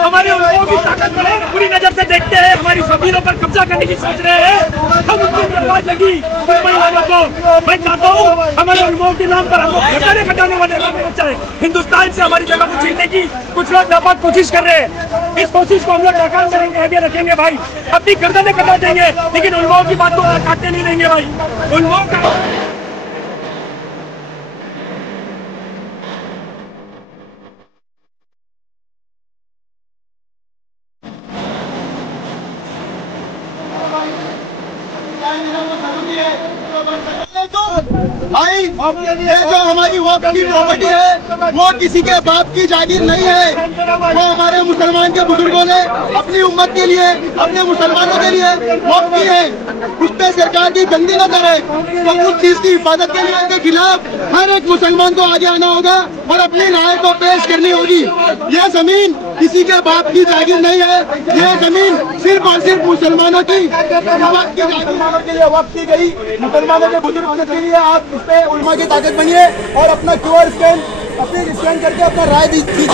हमारे लोगों की ताकत को पूरी नजर से देखते हैं, हमारी जमीनों पर कब्जा करने की सोच रहे हैं। हम उनकी बर्बाद लगी वालों को मैं चाहता हूँ हमारे उलमाओं के नाम पर हमको घटाने वाले चाहे हिंदुस्तान से हमारी जगह को छीनने की कुछ लोग नापाक कोशिश कर रहे हैं। इस कोशिश को हम लोग नाकाम करेंगे, अहमियत रखेंगे भाई, अपनी गर्दनें कटा देंगे, लेकिन उलमाओं की बात को काटने नहीं देंगे भाई। उलमाओं का भाई ये जो हमारी वक्त की प्रॉपर्टी है वो किसी के बाप की जागीर नहीं है। वो हमारे मुसलमान के बुजुर्गों ने अपनी उम्मत के लिए, अपने मुसलमानों के लिए वक्त की है। उस पर सरकार की गंदी नजर है। तो उस चीज की हिफाजत के लिए उनके खिलाफ हर एक मुसलमान को आगे आना होगा और अपनी राय को पेश करनी होगी। ये जमीन किसी के बाप की जागीर नहीं है। ये जमीन सिर्फ और सिर्फ मुसलमानों की मुसलमानों के लिए वक्त की गई। मुसलमानों के बुजुर्गों के लिए आप इस पे उलमा की ताकत बनिए और अपना QR स्कैन करके अपना राय दीजिए।